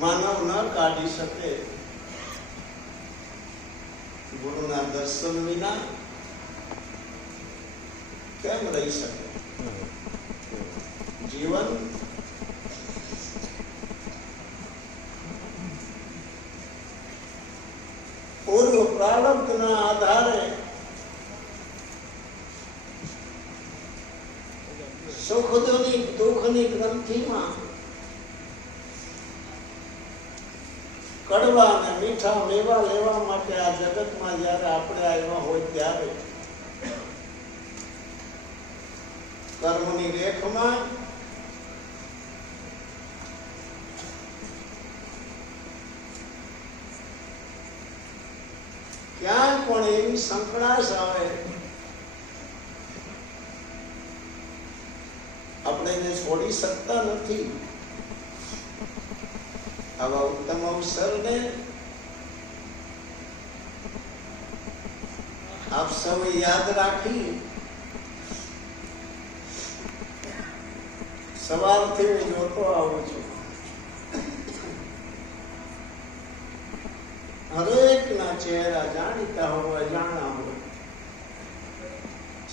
માનવ ન કાઢી શકે. ગુરુના દર્શન વિના કેમ રહી શકે? જીવન પૂર્વ પ્રારબ્ધના આધારે સુખ દુઃખની ગ્રંથિમાં કડવા અને મીઠા મેવા લેવા માટે આ જગતમાં જયારે આપણે આવ્યા હોય ત્યારે કર્મની રેખમાં ક્યાંય પણ એવી સંકળાશ આવે આપણે એને છોડી શકતા નથી. આવા ઉત્તમ અવસરને આપ સૌ યાદ રાખી સવારથી હું જોતો આવું છું. હરેકના ચહેરા જાણીતા હોય અજાણા હોય,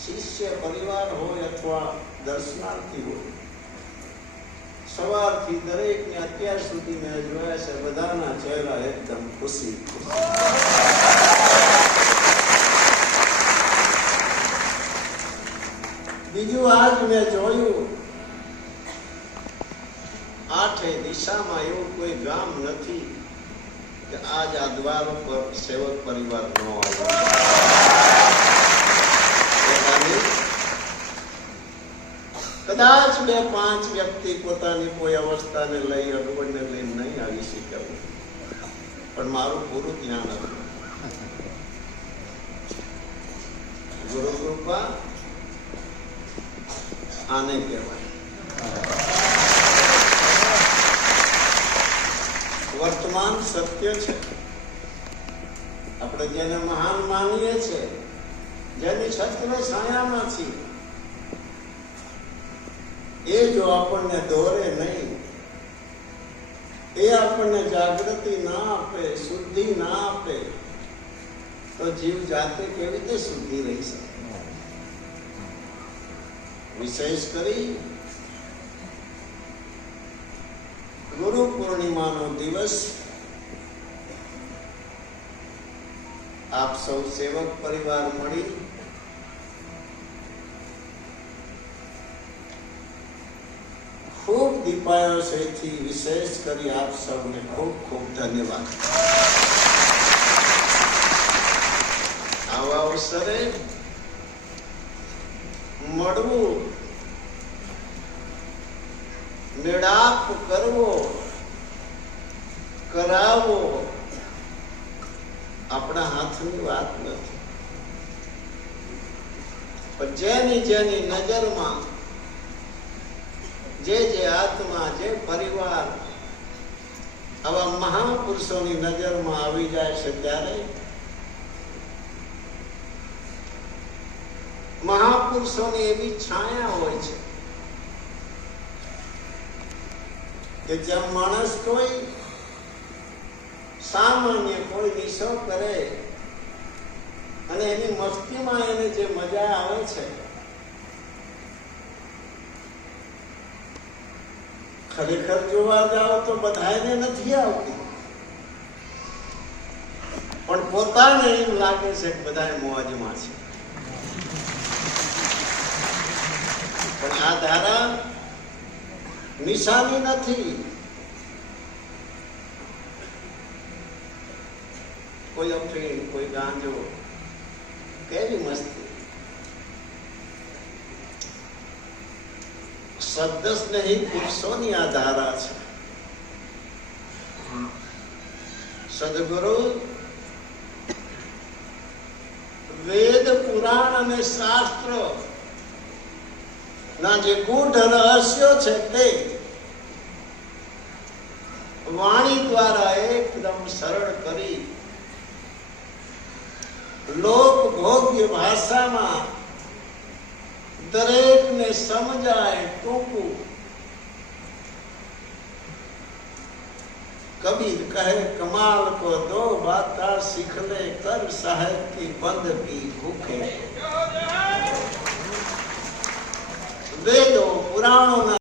શિષ્ય પરિવાર હોય અથવા દર્શનાર્થી હોય, સવારથી દરેકને અત્યાર સુધી મેં જોયા છે બધાના ચહેરા એકદમ ખુશી. બીજું આજ મેં જોયું આઠે દિશામાં એવું કોઈ ગામ નથી કે આજ આ દ્વાર ઉપર સેવક પરિવાર ન આવે. કદાચ 2-5 વ્યક્તિ પોતાની કોઈ અવસ્થાને લઈ અગવડને લઈ નહીં આવી શક્યા, પણ મારું પૂરું ધ્યાન હતું. ગુરુ કૃપા આને કહેવાય. વર્તમાન સત્ય છે. આપણે જેને મહાન માનીએ છીએ, જેની છત્ર છાયામાં છીએ, એ જો આપણને દોરે નહીં, એ આપણને જાગૃતિ ના આપે, શુદ્ધિ ના આપે, તો જીવ જાતે કેવી રીતે શુદ્ધિ રહી શકે? વિશેષ કરી ગુરુ પૂર્ણિમાનો દિવસ આપ સૌ સેવક પરિવાર મળી ખૂબ દીપાયોશથી વિશેષ કરી આપ સૌને ખૂબ ખૂબ ધન્યવાદ. આવા અવસરે મળવું, મેળાપ કરવો, કરાવવો આપણા હાથની વાત નથી. પણ જેની જેની નજરમાં, જે આત્મા, જે પરિવાર આવા મહાપુરુષોની નજરમાં આવી જાય છે, ત્યારે મહાપુરુષોની એવી છાયા હોય છે કે જેમ માણસ કોઈ સામાન્ય કોઈ નિશો કરે અને એની મસ્તીમાં એને જે મજા આવે છે, ખરેખર જોવા જાઓ તો બધાને નથી આવતી, પણ પોતાને એમ લાગે છે કે બધા મોજમાં છે. પણ આ ધારા નિશાની નથી. કોઈ અફીણ, કોઈ ગાંજો, કેવી મસ્તી. શબ્દ સ્નેહી પુરુષોની આ ધારા છે. સદગુરુ વેદ, પુરાણ અને શાસ્ત્ર ના જે ગૂઢ રહસ્યો છે તે વાણી દ્વારા એકદમ સરળ કરી લોક ભોગ્ય ભાષામાં દરેકને સમજાય, ટૂંકું कबीर कहे कमाल को दो बाता सीख ले कर साहेब की बंदगी भूखे। वेदों पुराणों में